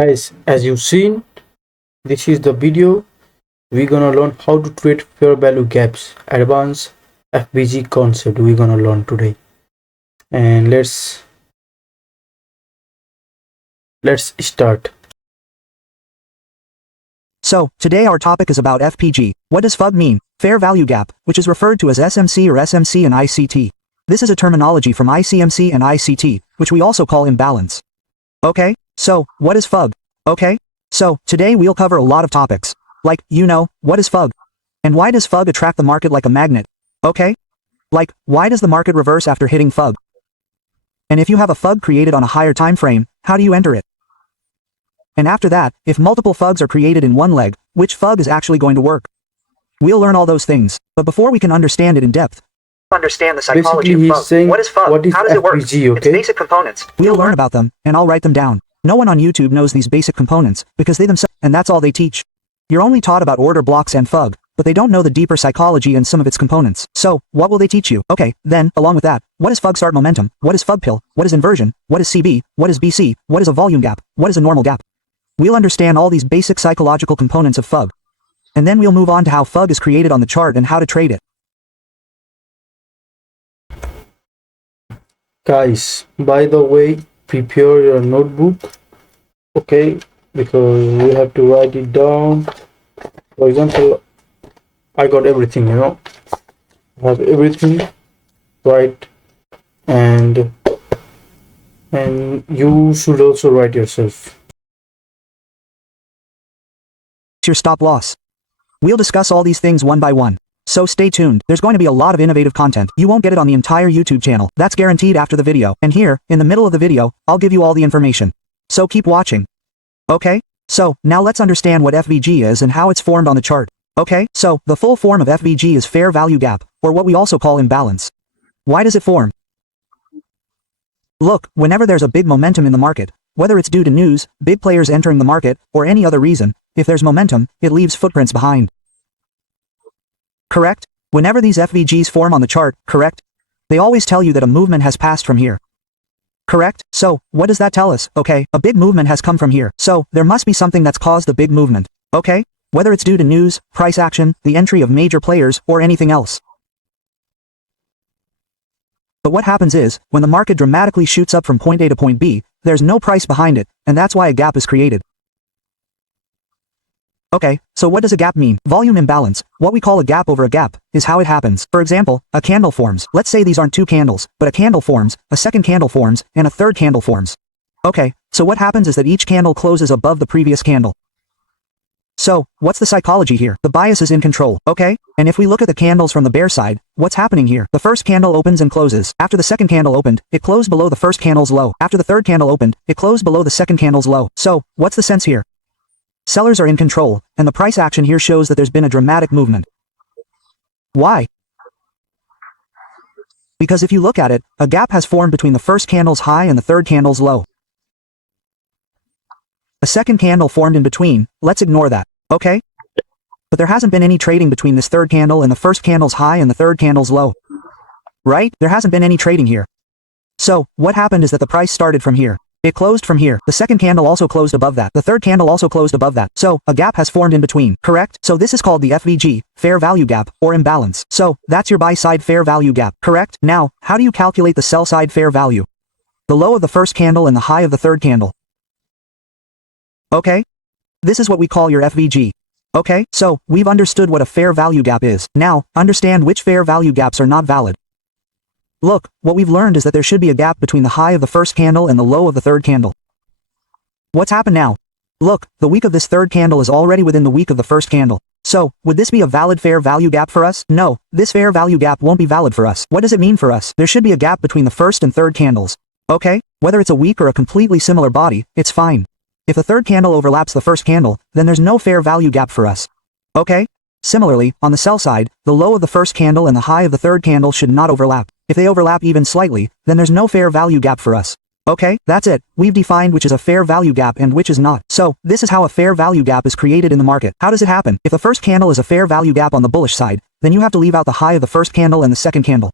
Guys, as you've seen, this is the video. We're gonna learn how to trade fair value gaps, advanced FVG concept we're gonna learn today. And let's start. So, today our topic is about FVG. What does FVG mean? Fair value gap, which is referred to as SMC or SMC in ICT. This is a terminology from ICMC and ICT, which we also call imbalance. Okay, so, what is FVG? Okay, so, today we'll cover a lot of topics. Like, what is FVG? And why does FVG attract the market like a magnet? Okay? Like, why does the market reverse after hitting FVG? And if you have a FVG created on a higher time frame, how do you enter it? And after that, if multiple FVGs are created in one leg, which FVG is actually going to work? We'll learn all those things, but before we can understand it in depth, understand the psychology Basically, of he's FVG. saying, What is FVG? what is How does it work? FVG, Its okay? basic components. we'll learn about them, and I'll write them down. No one on YouTube knows these basic components, because they themselves, and that's all they teach. You're only taught about order blocks and FVG, but they don't know the deeper psychology and some of its components. So, what will they teach you? Okay, then, along with that, what is FVG start momentum? What is FVG pill? What is inversion? What is CB? What is BC? What is a volume gap? What is a normal gap? We'll understand all these basic psychological components of FVG. And then we'll move on to how FVG is created on the chart and how to trade it. Guys, by the way, prepare your notebook, okay, because we have to write it down. For example, I got everything, I have everything right, and you should also write yourself. Your stop loss. We'll discuss all these things one by one. So stay tuned, there's going to be a lot of innovative content. You won't get it on the entire YouTube channel, that's guaranteed after the video. And here, in the middle of the video, I'll give you all the information. So keep watching. Okay? So, now let's understand what FVG is and how it's formed on the chart. Okay? So, the full form of FVG is fair value gap, or what we also call imbalance. Why does it form? Look, whenever there's a big momentum in the market, whether it's due to news, big players entering the market, or any other reason, if there's momentum, it leaves footprints behind. Correct? Whenever these FVGs form on the chart, correct? They always tell you that a movement has passed from here. Correct? So, what does that tell us? Okay, a big movement has come from here, so, there must be something that's caused a big movement. Okay? Whether it's due to news, price action, the entry of major players, or anything else. But what happens is, when the market dramatically shoots up from point A to point B, there's no price behind it, and that's why a gap is created. Okay, so what does a gap mean? Volume imbalance, what we call a gap over a gap, is how it happens. For example, a candle forms. Let's say these aren't two candles, but a candle forms, a second candle forms, and a third candle forms. Okay, so what happens is that each candle closes above the previous candle. So, what's the psychology here? The bias is in control, okay? And if we look at the candles from the bear side, what's happening here? The first candle opens and closes. After the second candle opened, it closed below the first candle's low. After the third candle opened, it closed below the second candle's low. So, what's the sense here? Sellers are in control, and the price action here shows that there's been a dramatic movement. Why? Because if you look at it, a gap has formed between the first candle's high and the third candle's low. A second candle formed in between, let's ignore that, okay? But there hasn't been any trading between this third candle and the first candle's high and the third candle's low. Right? There hasn't been any trading here. So, what happened is that the price started from here. It closed from here. The second candle also closed above that. The third candle also closed above that. So, a gap has formed in between, correct? So this is called the FVG, fair value gap, or imbalance. So, that's your buy side fair value gap, correct? Now, how do you calculate the sell side fair value? The low of the first candle and the high of the third candle. Okay? This is what we call your FVG. Okay, so, we've understood what a fair value gap is. Now, understand which fair value gaps are not valid. Look, what we've learned is that there should be a gap between the high of the first candle and the low of the third candle. What's happened now? Look, the week of this third candle is already within the week of the first candle. So, would this be a valid fair value gap for us? No, this fair value gap won't be valid for us. What does it mean for us? There should be a gap between the first and third candles. Okay? Whether it's a weak or a completely similar body, it's fine. If the third candle overlaps the first candle, then there's no fair value gap for us. Okay? Similarly, on the sell side, the low of the first candle and the high of the third candle should not overlap. If they overlap even slightly, then there's no fair value gap for us. Okay, that's it. We've defined which is a fair value gap and which is not. So, this is how a fair value gap is created in the market. How does it happen? If the first candle is a fair value gap on the bullish side, then you have to leave out the high of the first candle and the second candle.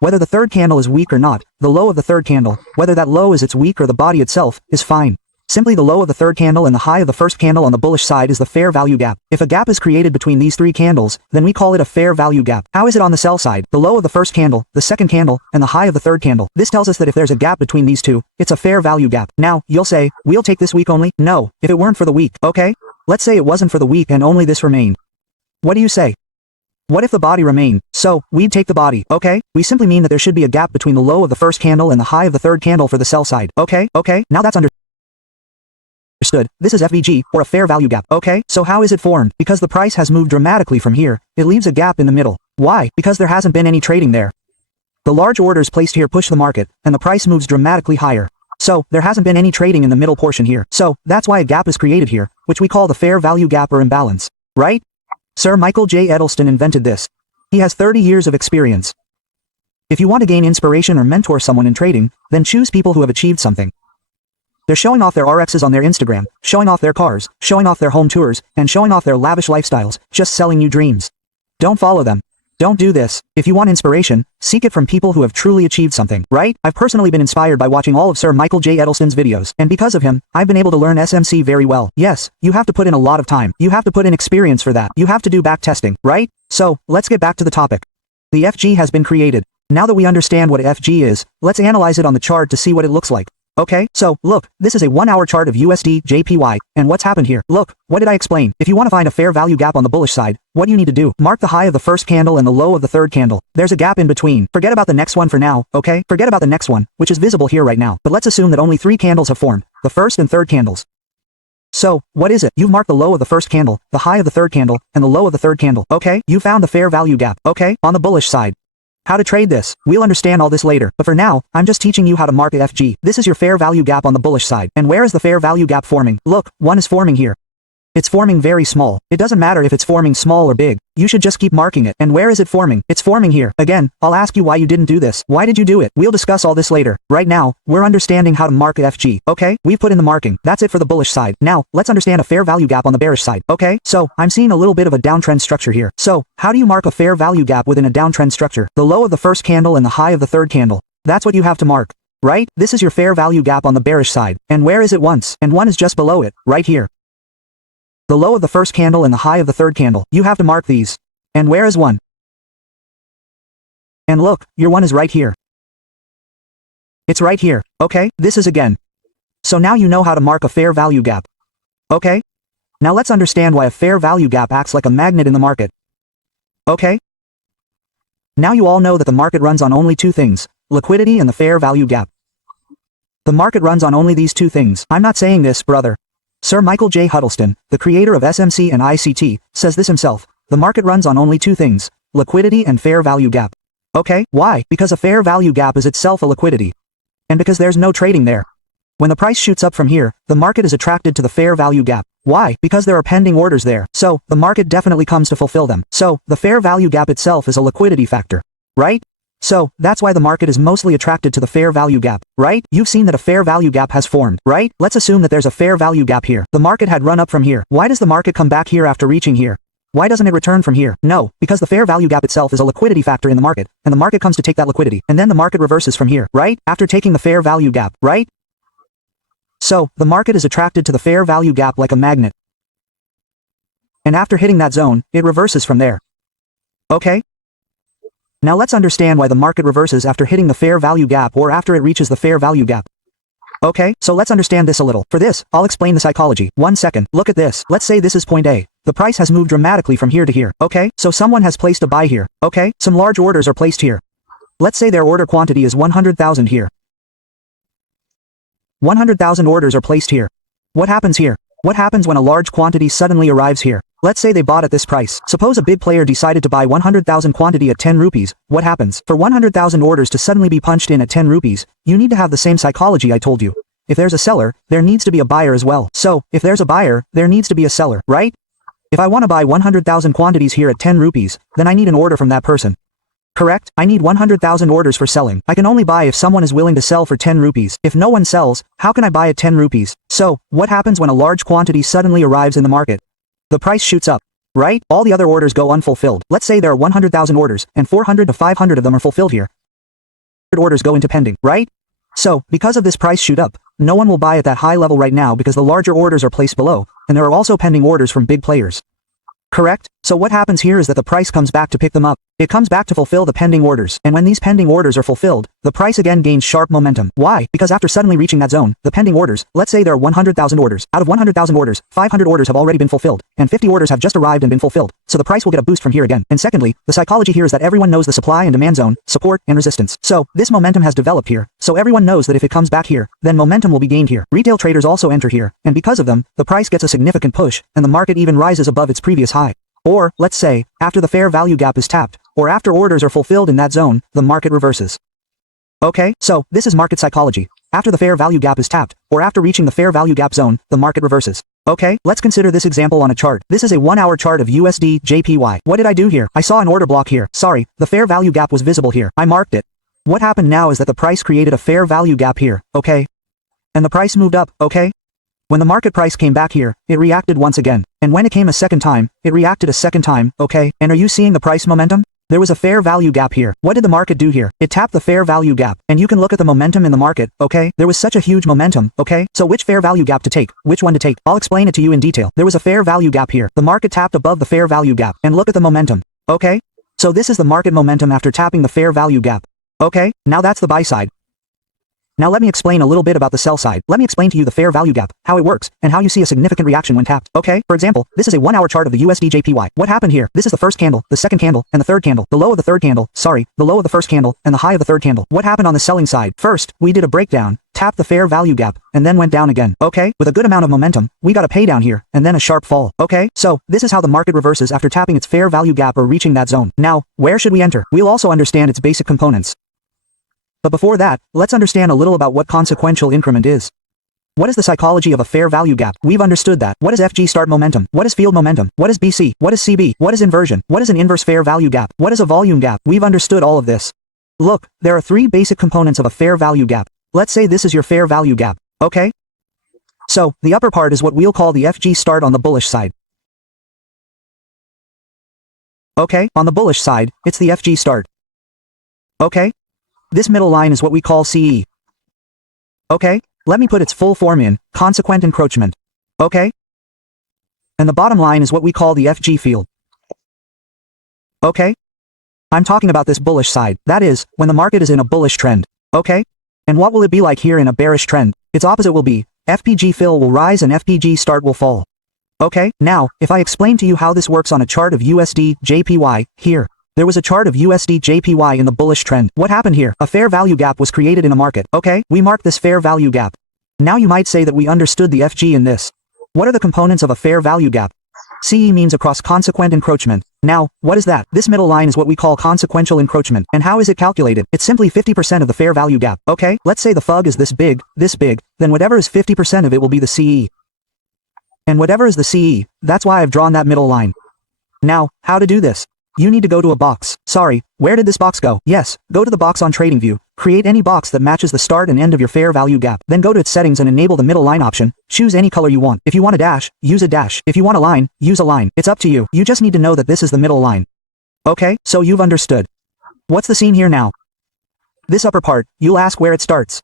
Whether the third candle is weak or not, the low of the third candle, whether that low is its weak or the body itself, is fine. Simply the low of the third candle and the high of the first candle on the bullish side is the fair value gap. If a gap is created between these three candles, then we call it a fair value gap. How is it on the sell side? The low of the first candle, the second candle, and the high of the third candle. This tells us that if there's a gap between these two, it's a fair value gap. Now, you'll say, we'll take this week only? No, if it weren't for the week, okay? Let's say it wasn't for the week and only this remained. What do you say? What if the body remained? So, we'd take the body, okay? We simply mean that there should be a gap between the low of the first candle and the high of the third candle for the sell side, okay? Now that's understood. This is FVG, or a fair value gap, okay? So how is it formed? Because the price has moved dramatically from here, it leaves a gap in the middle. Why? Because there hasn't been any trading there. The large orders placed here push the market, and the price moves dramatically higher. So, there hasn't been any trading in the middle portion here. So, that's why a gap is created here, which we call the fair value gap or imbalance. Right? Sir Michael J. Edelston invented this. He has 30 years of experience. If you want to gain inspiration or mentor someone in trading, then choose people who have achieved something. They're showing off their RXs on their Instagram, showing off their cars, showing off their home tours, and showing off their lavish lifestyles, just selling you dreams. Don't follow them. Don't do this. If you want inspiration, seek it from people who have truly achieved something, right? I've personally been inspired by watching all of Sir Michael J. Edelston's videos, and because of him, I've been able to learn SMC very well. Yes, you have to put in a lot of time. You have to put in experience for that. You have to do back testing, right? So, let's get back to the topic. The FG has been created. Now that we understand what FG is, let's analyze it on the chart to see what it looks like. Okay, so, look, this is a 1-hour chart of USD, JPY, and what's happened here? Look, what did I explain? If you want to find a fair value gap on the bullish side, what do you need to do? Mark the high of the first candle and the low of the third candle. There's a gap in between. Forget about the next one for now, okay? Forget about the next one, which is visible here right now. But let's assume that only 3 candles have formed, the first and third candles. So, what is it? You've marked the low of the first candle, the high of the third candle, and the low of the third candle, okay? You found the fair value gap, okay? On the bullish side. How to trade this. We'll understand all this later, but for now, I'm just teaching you how to mark a FG. This is your fair value gap on the bullish side. And where is the fair value gap forming? Look, one is forming here. It's forming very small. It doesn't matter if it's forming small or big. You should just keep marking it. And where is it forming? It's forming here. Again, I'll ask you why you didn't do this. Why did you do it? We'll discuss all this later. Right now, we're understanding how to mark a FG. Okay? We've put in the marking. That's it for the bullish side. Now, let's understand a fair value gap on the bearish side. Okay? So, I'm seeing a little bit of a downtrend structure here. So, how do you mark a fair value gap within a downtrend structure? The low of the first candle and the high of the third candle. That's what you have to mark. Right? This is your fair value gap on the bearish side. And where is it once? And one is just below it, right here. The low of the first candle and the high of the third candle. You have to mark these. And where is one? And look, your one is right here. It's right here, okay? This is again. So now you know how to mark a fair value gap. Okay? Now let's understand why a fair value gap acts like a magnet in the market. Okay? Now you all know that the market runs on only 2 things, liquidity and the fair value gap. The market runs on only these 2 things. I'm not saying this, brother. Sir Michael J. Huddleston, the creator of SMC and ICT, says this himself. The market runs on only 2 things, liquidity and fair value gap. Okay, why? Because a fair value gap is itself a liquidity. And because there's no trading there. When the price shoots up from here, the market is attracted to the fair value gap. Why? Because there are pending orders there. So, the market definitely comes to fulfill them. So, the fair value gap itself is a liquidity factor. Right? So, that's why the market is mostly attracted to the fair value gap, right? You've seen that a fair value gap has formed, right? Let's assume that there's a fair value gap here. The market had run up from here. Why does the market come back here after reaching here? Why doesn't it return from here? No, because the fair value gap itself is a liquidity factor in the market, and the market comes to take that liquidity, and then the market reverses from here, right? After taking the fair value gap, right? So, the market is attracted to the fair value gap like a magnet. And after hitting that zone, it reverses from there. Okay? Now let's understand why the market reverses after hitting the fair value gap or after it reaches the fair value gap. Okay, so let's understand this a little. For this, I'll explain the psychology. 1 second, look at this. Let's say this is point A. The price has moved dramatically from here to here. Okay, so someone has placed a buy here. Okay, some large orders are placed here. Let's say their order quantity is 100,000 here. 100,000 orders are placed here. What happens here? What happens when a large quantity suddenly arrives here? Let's say they bought at this price. Suppose a big player decided to buy 100,000 quantity at 10 rupees. What happens? For 100,000 orders to suddenly be punched in at 10 rupees, you need to have the same psychology I told you. If there's a seller, there needs to be a buyer as well. So, if there's a buyer, there needs to be a seller, right? If I want to buy 100,000 quantities here at 10 rupees, then I need an order from that person. Correct? I need 100,000 orders for selling. I can only buy if someone is willing to sell for 10 rupees. If no one sells, how can I buy at 10 rupees? So, what happens when a large quantity suddenly arrives in the market? The price shoots up, right? All the other orders go unfulfilled. Let's say there are 100,000 orders, and 400 to 500 of them are fulfilled here. Orders go into pending, right? So, because of this price shoot up, no one will buy at that high level right now because the larger orders are placed below, and there are also pending orders from big players. Correct? So what happens here is that the price comes back to pick them up. It comes back to fulfill the pending orders, and when these pending orders are fulfilled, the price again gains sharp momentum. Why? Because after suddenly reaching that zone, the pending orders, let's say there are 100,000 orders. Out of 100,000 orders, 500 orders have already been fulfilled, and 50 orders have just arrived and been fulfilled. So the price will get a boost from here again. And secondly, the psychology here is that everyone knows the supply and demand zone, support and resistance. So this momentum has developed here. So everyone knows that if it comes back here, then momentum will be gained here. Retail traders also enter here, and because of them, the price gets a significant push, and the market even rises above its previous high. Or, let's say, after the fair value gap is tapped, or after orders are fulfilled in that zone, the market reverses. Okay, so, this is market psychology. After the fair value gap is tapped, or after reaching the fair value gap zone, the market reverses. Okay, let's consider this example on a chart. This is a 1-hour chart of USD JPY. What did I do here? I saw an order block here. Sorry, the fair value gap was visible here. I marked it. What happened now is that the price created a fair value gap here, okay? And the price moved up, okay? When the market price came back here, it reacted once again. And when it came a second time, it reacted a second time, okay? And are you seeing the price momentum? There was a fair value gap here. What did the market do here? It tapped the fair value gap. And you can look at the momentum in the market, okay? There was such a huge momentum, okay? So which fair value gap to take? Which one to take? I'll explain it to you in detail. There was a fair value gap here. The market tapped above the fair value gap. And look at the momentum, okay? So this is the market momentum after tapping the fair value gap. Okay, now that's the buy side. Now let me explain a little bit about the sell side. Let me explain to you the fair value gap, how it works, and how you see a significant reaction when tapped. Okay, for example, this is a 1-hour chart of the USD JPY. What happened here? This is the first candle, the second candle, and the third candle. The low of the third candle, the low of the first candle, and the high of the third candle. What happened on the selling side? First, we did a breakdown, tapped the fair value gap, and then went down again. Okay, with a good amount of momentum, we got a pay down here, and then a sharp fall. Okay, so, this is how the market reverses after tapping its fair value gap or reaching that zone. Now, where should we enter? We'll also understand its basic components. But before that, let's understand a little about what consequential increment is. What is the psychology of a fair value gap? We've understood that. What is FG start momentum? What is field momentum? What is BC? What is CB? What is inversion? What is an inverse fair value gap? What is a volume gap? We've understood all of this. Look, there are 3 basic components of a fair value gap. Let's say this is your fair value gap, okay? So, the upper part is what we'll call the FG start on the bullish side. Okay, on the bullish side, it's the FG start. Okay? This middle line is what we call CE. Okay? Let me put its full form in, consequent encroachment. Okay? And the bottom line is what we call the FG field. Okay? I'm talking about this bullish side. That is, when the market is in a bullish trend. Okay? And what will it be like here in a bearish trend? Its opposite will be, FPG fill will rise and FPG start will fall. Okay? Now, if I explain to you how this works on a chart of USD JPY, here. There was a chart of USD JPY in the bullish trend. What happened here? A fair value gap was created in a market. Okay, we marked this fair value gap. Now you might say that we understood the FG in this. What are the components of a fair value gap? CE means across consequent encroachment. Now, what is that? This middle line is what we call consequential encroachment. And how is it calculated? It's simply 50% of the fair value gap. Okay, let's say the FUG is this big, then whatever is 50% of it will be the CE. And whatever is the CE, that's why I've drawn that middle line. Now, how to do this? You need to go to a box. Sorry, where did this box go? Yes, go to the box on TradingView. Create any box that matches the start and end of your fair value gap. Then go to its settings and enable the middle line option. Choose any color you want. If you want a dash, use a dash. If you want a line, use a line. It's up to you. You just need to know that this is the middle line. Okay, so you've understood. What's the scene here now? This upper part, you'll ask where it starts.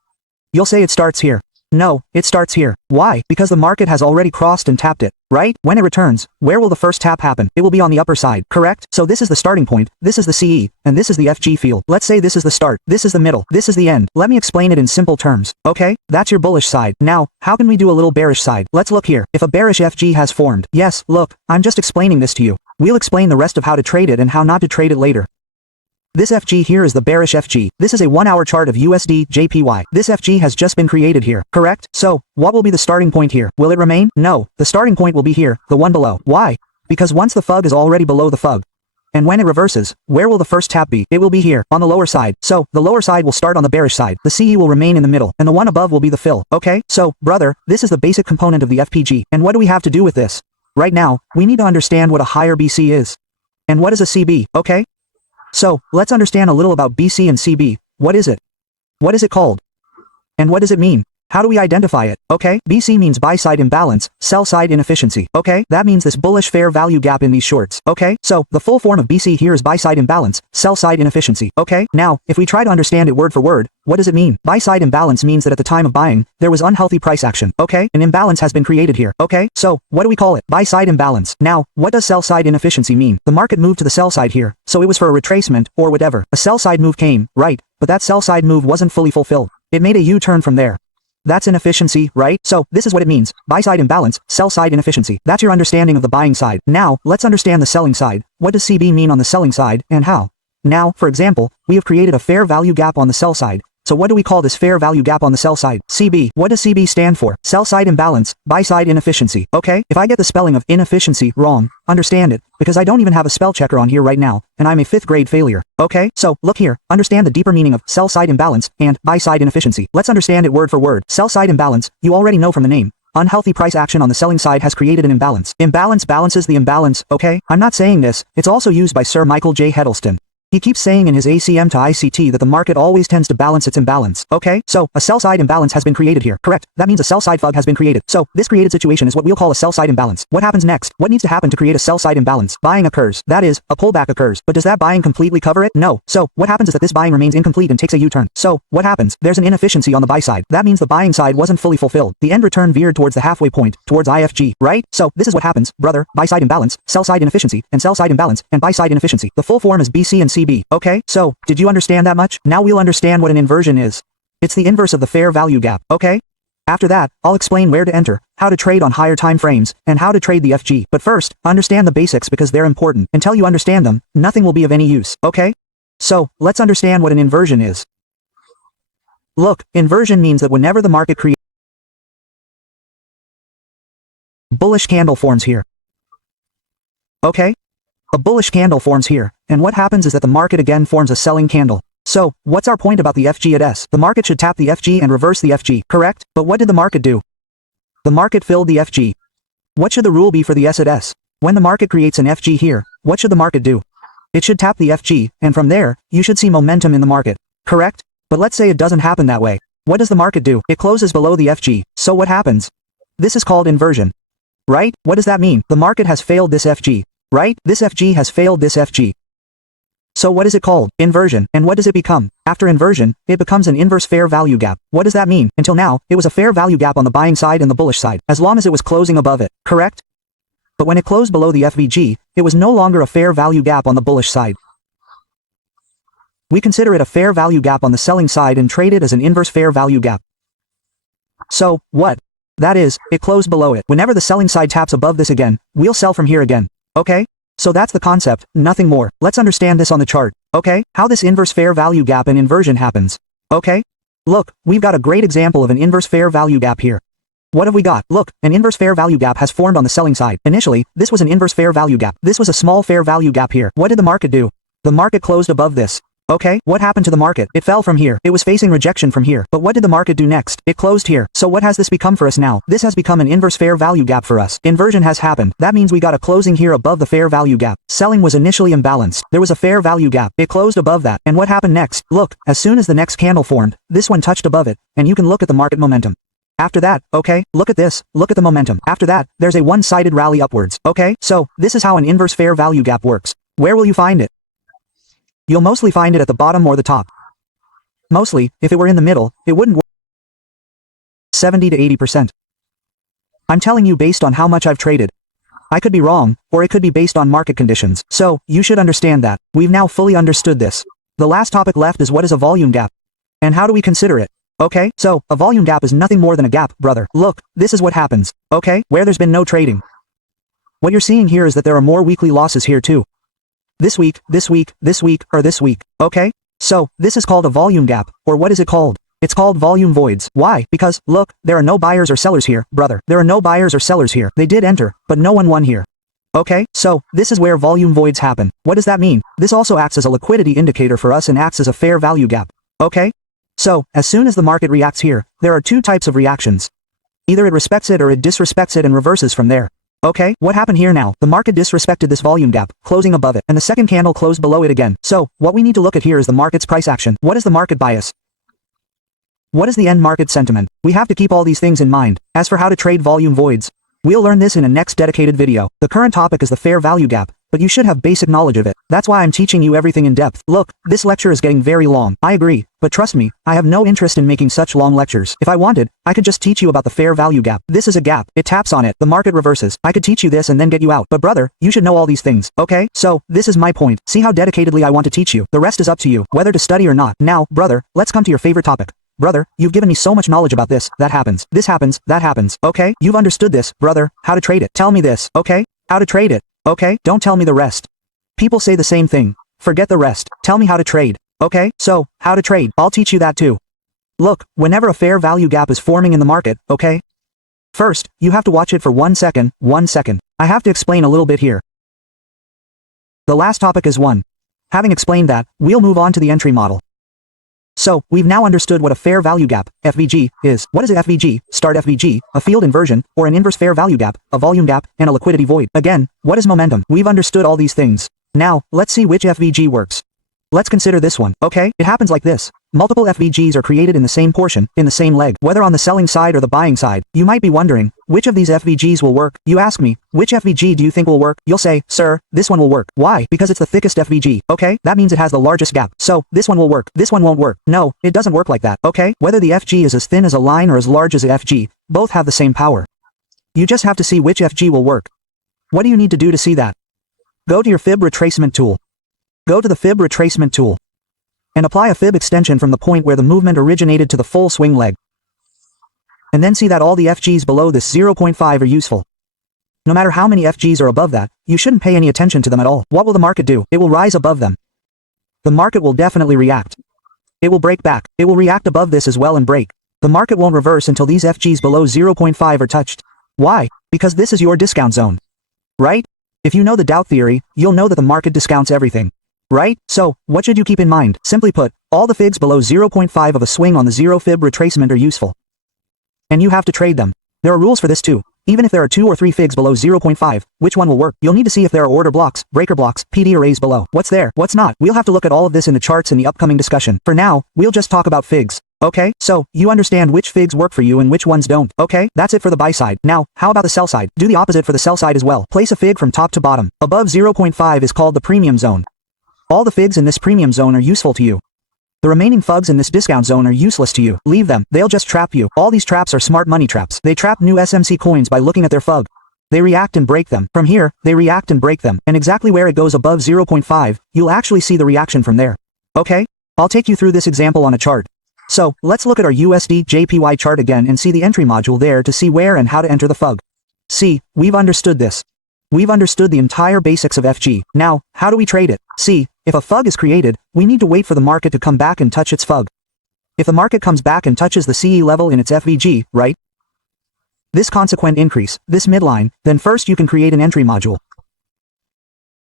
You'll say it starts here. No, it starts here. Why? Because the market has already crossed and tapped it, right? When it returns, where will the first tap happen? It will be on the upper side, correct? So this is the starting point, this is the CE, and this is the FG field. Let's say this is the start, this is the middle, this is the end. Let me explain it in simple terms, okay? That's your bullish side. Now, how can we do a little bearish side? Let's look here. If a bearish FG has formed, yes, look, I'm just explaining this to you. We'll explain the rest of how to trade it and how not to trade it later. This FG here is the bearish FG. This is a 1-hour chart of USD JPY. This FG has just been created here, correct? So, what will be the starting point here? Will it remain? No, the starting point will be here, the one below. Why? Because once the FUG is already below the FUG. And when it reverses, where will the first tap be? It will be here, on the lower side. So, the lower side will start on the bearish side. The CE will remain in the middle, and the one above will be the fill. Okay? So, brother, this is the basic component of the FPG. And what do we have to do with this? Right now, we need to understand what a higher BC is. And what is a CB, okay? So, let's understand a little about BC and CB. What is it? What is it called? And what does it mean? How do we identify it? Okay, BC means buy-side imbalance, sell-side inefficiency. Okay, that means this bullish fair value gap in these shorts. Okay, so the full form of BC here is buy-side imbalance, sell-side inefficiency. Okay, now, if we try to understand it word for word, what does it mean? Buy-side imbalance means that at the time of buying, there was unhealthy price action. Okay, an imbalance has been created here. Okay, so what do we call it? Buy-side imbalance. Now, what does sell-side inefficiency mean? The market moved to the sell side here, so it was for a retracement, or whatever. A sell-side move came, right, but that sell-side move wasn't fully fulfilled. It made a U-turn from there. That's inefficiency, right? So, this is what it means. Buy-side imbalance, sell-side inefficiency. That's your understanding of the buying side. Now, let's understand the selling side. What does CB mean on the selling side, and how? Now, for example, we have created a fair value gap on the sell side. So what do we call this fair value gap on the sell side? CB. What does CB stand for? Sell side imbalance, buy side inefficiency. Okay, if I get the spelling of inefficiency wrong, understand it, because I don't even have a spell checker on here right now, and I'm a 5th grade failure. Okay, so, look here, understand the deeper meaning of sell side imbalance and buy side inefficiency. Let's understand it word for word. Sell side imbalance, you already know from the name. Unhealthy price action on the selling side has created an imbalance. Imbalance balances the imbalance, okay? I'm not saying this, it's also used by Sir Michael J. Heddleston. He keeps saying in his ACM to ICT that the market always tends to balance its imbalance. Okay, so, a sell-side imbalance has been created here. Correct. That means a sell-side FUG has been created. So, this created situation is what we'll call a sell-side imbalance. What happens next? What needs to happen to create a sell-side imbalance? Buying occurs. That is, a pullback occurs. But does that buying completely cover it? No. So, what happens is that this buying remains incomplete and takes a U-turn. So, what happens? There's an inefficiency on the buy side. That means the buying side wasn't fully fulfilled. The end return veered towards the halfway point, towards IFG, right? So, this is what happens, brother, buy-side imbalance, sell-side inefficiency, and sell-side imbalance, and buy-side inefficiency. The full form is BC and CB. Okay, so, did you understand that much? Now we'll understand what an inversion is. It's the inverse of the fair value gap, okay? After that, I'll explain where to enter, how to trade on higher time frames, and how to trade the FG. But first, understand the basics because they're important. Until you understand them, nothing will be of any use, okay? So, let's understand what an inversion is. Look, inversion means that whenever the market creates bullish candle forms here. Okay? A bullish candle forms here, and what happens is that the market again forms a selling candle. So, what's our point about the FG at S? The market should tap the FG and reverse the FG, correct? But what did the market do? The market filled the FG. What should the rule be for the S at S? When the market creates an FG here, what should the market do? It should tap the FG, and from there, you should see momentum in the market, correct? But let's say it doesn't happen that way. What does the market do? It closes below the FG, so what happens? This is called inversion. Right? What does that mean? The market has failed this FG. Right? This FG has failed this FG. So what is it called? Inversion. And what does it become? After inversion, it becomes an inverse fair value gap. What does that mean? Until now, it was a fair value gap on the buying side and the bullish side, as long as it was closing above it, correct? But when it closed below the FVG, it was no longer a fair value gap on the bullish side. We consider it a fair value gap on the selling side and trade it as an inverse fair value gap. So, what? That is, it closed below it. Whenever the selling side taps above this again, we'll sell from here again. Okay? So that's the concept, nothing more. Let's understand this on the chart. Okay? How this inverse fair value gap and inversion happens. Okay? Look, we've got a great example of an inverse fair value gap here. What have we got? Look, an inverse fair value gap has formed on the selling side. Initially, this was an inverse fair value gap. This was a small fair value gap here. What did the market do? The market closed above this. Okay, what happened to the market? It fell from here. It was facing rejection from here. But what did the market do next? It closed here. So what has this become for us now? This has become an inverse fair value gap for us. Inversion has happened. That means we got a closing here above the fair value gap. Selling was initially imbalanced. There was a fair value gap. It closed above that. And what happened next? Look, as soon as the next candle formed, this one touched above it, and you can look at the market momentum. After that, okay, look at this, look at the momentum. After that, there's a one-sided rally upwards. Okay, so, this is how an inverse fair value gap works. Where will you find it? You'll mostly find it at the bottom or the top. Mostly, if it were in the middle, it wouldn't work 70 to 80%. I'm telling you based on how much I've traded. I could be wrong, or it could be based on market conditions. So, you should understand that. We've now fully understood this. The last topic left is what is a volume gap? And how do we consider it? Okay, so, a volume gap is nothing more than a gap, brother. Look, this is what happens. Okay, where there's been no trading. What you're seeing here is that there are more weekly losses here too. This week, this week, this week, or this week. Okay? So, this is called a volume gap, or what is it called? It's called volume voids. Why? Because, look, there are no buyers or sellers here, brother. There are no buyers or sellers here. They did enter, but no one won here. Okay? So, this is where volume voids happen. What does that mean? This also acts as a liquidity indicator for us and acts as a fair value gap. Okay? So, as soon as the market reacts here, there are two types of reactions. Either it respects it or it disrespects it and reverses from there. Okay, what happened here now? The market disrespected this volume gap, closing above it, and the second candle closed below it again. So, what we need to look at here is the market's price action. What is the market bias? What is the end market sentiment? We have to keep all these things in mind. As for how to trade volume voids, we'll learn this in a next dedicated video. The current topic is the fair value gap, but you should have basic knowledge of it. That's why I'm teaching you everything in depth. Look, this lecture is getting very long. I agree, but trust me, I have no interest in making such long lectures. If I wanted, I could just teach you about the fair value gap. This is a gap. It taps on it. The market reverses. I could teach you this and then get you out. But brother, you should know all these things. Okay? So, this is my point. See how dedicatedly I want to teach you. The rest is up to you, whether to study or not. Now, brother, let's come to your favorite topic. Brother, you've given me so much knowledge about this, that happens, that happens, okay? You've understood this, brother, how to trade it. Tell me this, okay? How to trade it, okay? Don't tell me the rest. People say the same thing. Forget the rest. Tell me how to trade, okay? So, how to trade. I'll teach you that too. Look, whenever a fair value gap is forming in the market, okay? First, you have to watch it for 1 second, 1 second. I have to explain a little bit here. The last topic is 1. Having explained that, we'll move on to the entry model. So, we've now understood what a fair value gap, FVG, is. What is a FVG, start FVG, a field inversion, or an inverse fair value gap, a volume gap, and a liquidity void? Again, what is momentum? We've understood all these things. Now, let's see which FVG works. Let's consider this one, okay? It happens like this. Multiple FVGs are created in the same portion, in the same leg, whether on the selling side or the buying side. You might be wondering, which of these FVGs will work? You ask me, which FVG do you think will work? You'll say, sir, this one will work. Why? Because it's the thickest FVG, okay? That means it has the largest gap. So, this one will work. This one won't work. No, it doesn't work like that, okay? Whether the FG is as thin as a line or as large as a FG, both have the same power. You just have to see which FG will work. What do you need to do to see that? Go to your fib retracement tool. Go to the fib retracement tool and apply a fib extension from the point where the movement originated to the full swing leg. And then see that all the FGs below this 0.5 are useful. No matter how many FGs are above that, you shouldn't pay any attention to them at all. What will the market do? It will rise above them. The market will definitely react. It will break back. It will react above this as well and break. The market won't reverse until these FGs below 0.5 are touched. Why? Because this is your discount zone. Right? If you know the doubt theory, you'll know that the market discounts everything. Right? So, what should you keep in mind? Simply put, all the figs below 0.5 of a swing on the zero fib retracement are useful. And you have to trade them. There are rules for this too. Even if there are 2 or 3 figs below 0.5, which one will work? You'll need to see if there are order blocks, breaker blocks, PD arrays below. What's there? What's not? We'll have to look at all of this in the charts in the upcoming discussion. For now, we'll just talk about figs. Okay? So, you understand which figs work for you and which ones don't. Okay? That's it for the buy side. Now, how about the sell side? Do the opposite for the sell side as well. Place a fig from top to bottom. Above 0.5 is called the premium zone. All the figs in this premium zone are useful to you. The remaining fugs in this discount zone are useless to you. Leave them. They'll just trap you. All these traps are smart money traps. They trap new SMC coins by looking at their fug. They react and break them. From here, they react and break them. And exactly where it goes above 0.5, you'll actually see the reaction from there. Okay? I'll take you through this example on a chart. So, let's look at our USD JPY chart again and see the entry module there to see where and how to enter the fug. See, we've understood this. We've understood the entire basics of FG. Now, how do we trade it? See, if a fug is created, we need to wait for the market to come back and touch its fug. If the market comes back and touches the CE level in its FVG, right? This consequent increase, this midline, then first you can create an entry module.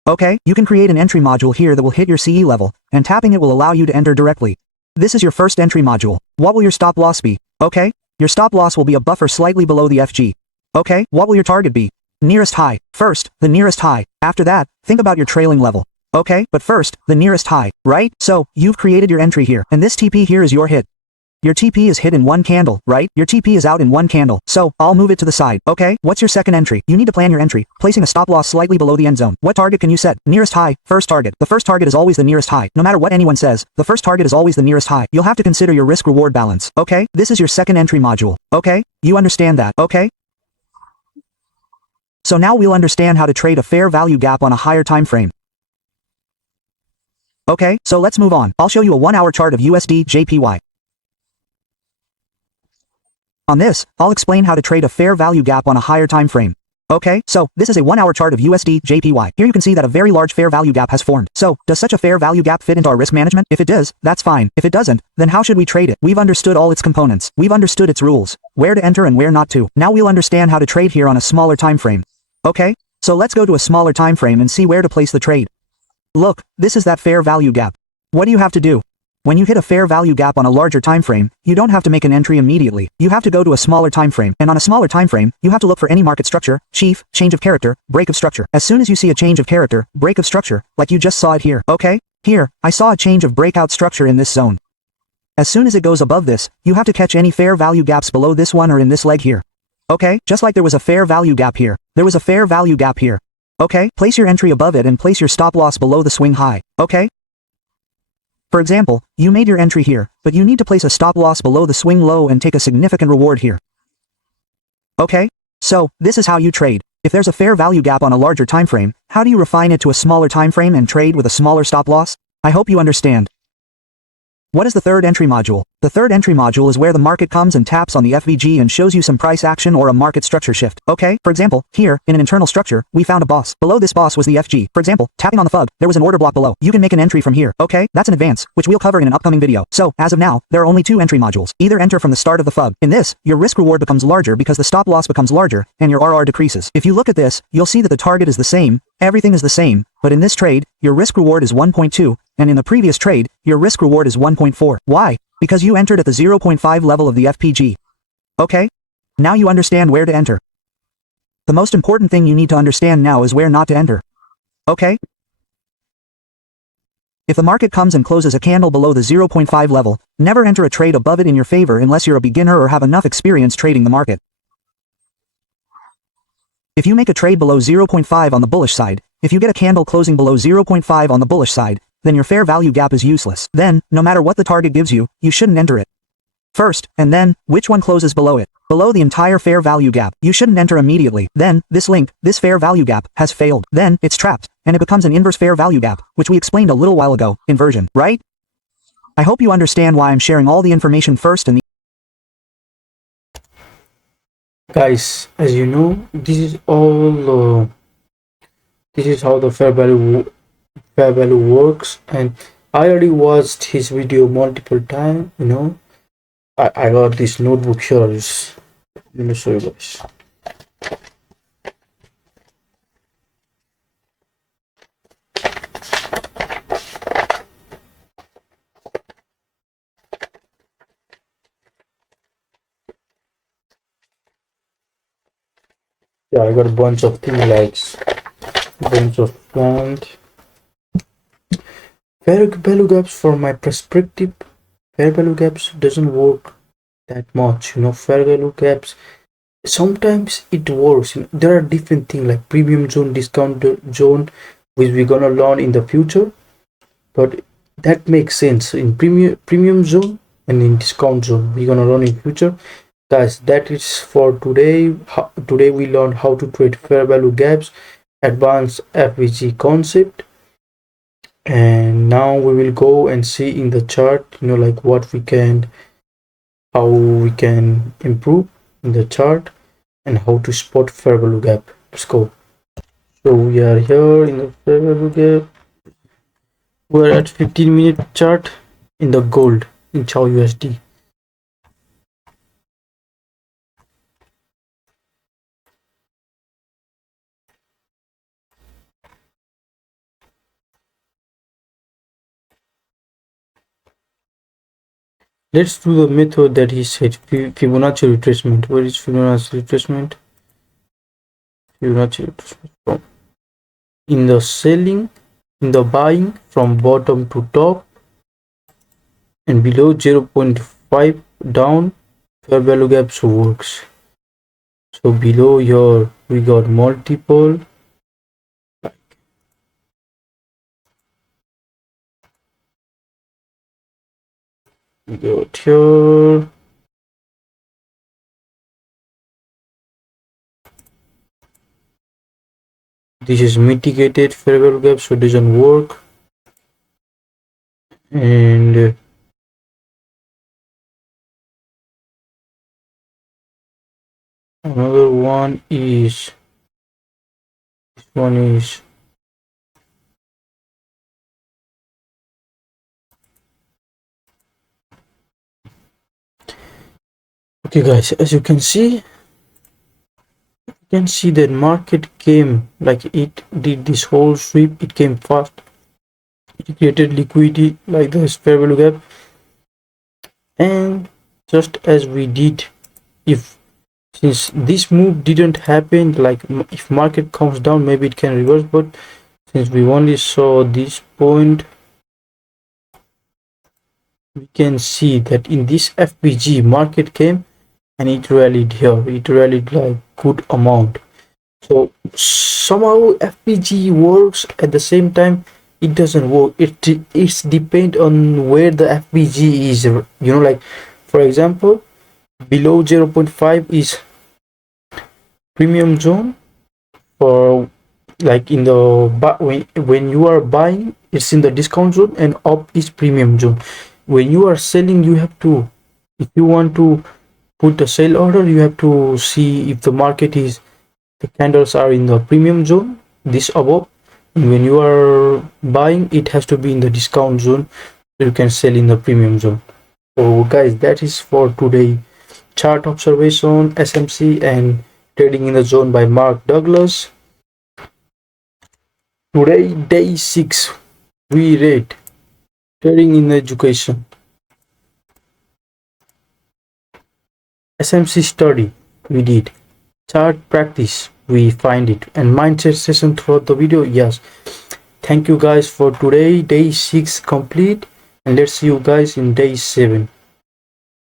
Okay, you can create an entry module here that will hit your CE level, and tapping it will allow you to enter directly. This is your first entry module. What will your stop loss be? Okay, your stop loss will be a buffer slightly below the FG. Okay, what will your target be? Nearest high. First, the nearest high. After that, think about your trailing level. Okay, but first, the nearest high, right? So, you've created your entry here, and this TP here is your hit. Your TP is hit in one candle, right? Your TP is out in one candle. So, I'll move it to the side. Okay, what's your second entry? You need to plan your entry, placing a stop loss slightly below the end zone. What target can you set? Nearest high, first target. The first target is always the nearest high. No matter what anyone says, the first target is always the nearest high. You'll have to consider your risk-reward balance. Okay, this is your second entry module. Okay, you understand that, okay? So now we'll understand how to trade a fair value gap on a higher time frame. Okay, so let's move on. I'll show you a 1-hour chart of USD JPY. On this, I'll explain how to trade a fair value gap on a higher time frame. Okay, so this is a 1-hour chart of USD JPY. Here you can see that a very large fair value gap has formed. So, does such a fair value gap fit into our risk management? If it does, that's fine. If it doesn't, then how should we trade it? We've understood all its components. We've understood its rules, where to enter and where not to. Now we'll understand how to trade here on a smaller time frame. Okay, so let's go to a smaller time frame and see where to place the trade. Look, this is that fair value gap. What do you have to do? When you hit a fair value gap on a larger time frame, you don't have to make an entry immediately. You have to go to a smaller time frame, and on a smaller time frame, you have to look for any market structure, chief, change of character, break of structure. As soon as you see a change of character, break of structure, like you just saw it here. Okay? Here, I saw a change of breakout structure in this zone. As soon as it goes above this, you have to catch any fair value gaps below this one or in this leg here. Okay, just like there was a fair value gap here, there was a fair value gap here. Okay, place your entry above it and place your stop loss below the swing high, okay? For example, you made your entry here, but you need to place a stop loss below the swing low and take a significant reward here. Okay? So, this is how you trade. If there's a fair value gap on a larger time frame, how do you refine it to a smaller time frame and trade with a smaller stop loss? I hope you understand. What is the third entry module? The third entry module is where the market comes and taps on the FVG and shows you some price action or a market structure shift. Okay, for example, here, in an internal structure, we found a boss. Below this boss was the FG. For example, tapping on the FUG, there was an order block below. You can make an entry from here. Okay, that's an advance, which we'll cover in an upcoming video. So, as of now, there are only two entry modules. Either enter from the start of the FUG. In this, your risk reward becomes larger because the stop loss becomes larger, and your RR decreases. If you look at this, you'll see that the target is the same, everything is the same, but in this trade, your risk reward is 1.2, and in the previous trade, your risk reward is 1.4. Why? Because you entered at the 0.5 level of the FPG. Okay? Now you understand where to enter. The most important thing you need to understand now is where not to enter. Okay? If the market comes and closes a candle below the 0.5 level, never enter a trade above it in your favor unless you're a beginner or have enough experience trading the market. If you make a trade below 0.5 on the bullish side, if you get a candle closing below 0.5 on the bullish side, then your fair value gap is useless. Then, no matter what the target gives you, you shouldn't enter it. First, and then, which one closes below it? Below the entire fair value gap, you shouldn't enter immediately. Then, this link, this fair value gap, has failed. Then, it's trapped, and it becomes an inverse fair value gap, which we explained a little while ago, inversion, right? I hope you understand why I'm sharing all the information first and Guys, as you know, this is all this is how the fair value works, and I already watched his video multiple times. I got this notebook here. Let me show you guys. Yeah, I got a bunch of things like bunch of plant. Fair value gaps, for my perspective, fair value gaps doesn't work that much. Fair value gaps, sometimes it works. There are different things like premium zone, discount zone, which we're gonna learn in the future, but that makes sense in premium zone and in discount zone we're gonna learn in future. Guys, that is for today. Today we learned how to trade fair value gaps, advanced FVG concept, and now we will go and see in the chart, like how we can improve in the chart and how to spot fair value gap. Let's go. So we are here in the fair value gap. We're at 15-minute chart in the gold in Chow USD. Let's do the method that he said, Fibonacci retracement. Where is Fibonacci retracement? Fibonacci retracement from in the selling, in the buying from bottom to top, and below 0.5 down, fair value gaps works. So below here we got multiple. We got here. This is mitigated fair value gap, so it doesn't work. And another one is this one is okay, guys. As you can see, that market came like it did this whole sweep. It came fast. It created liquidity like this fair value gap, and just as we did, since this move didn't happen, like if market comes down, maybe it can reverse, but since we only saw this point, we can see that in this FVG market came and it rallied here. It rallied like good amount. So somehow FVG works, at the same time it doesn't work. It's depend on where the FVG is, you know, like for example below 0.5 is premium zone, for like in the when you are buying it's in the discount zone, and up is premium zone. When you are selling, you have to, if you want to put a sell order, you have to see if the market is, the candles are in the premium zone, this above, and when you are buying it has to be in the discount zone, so you can sell in the premium zone. So guys, that is for today chart observation, SMC and trading in the zone by Mark Douglas. Today day 6 we read trading in education, SMC study we did, chart practice we find it, and mindset session throughout the video. Yes, thank you guys for today, day 6 complete, and let's see you guys in day 7.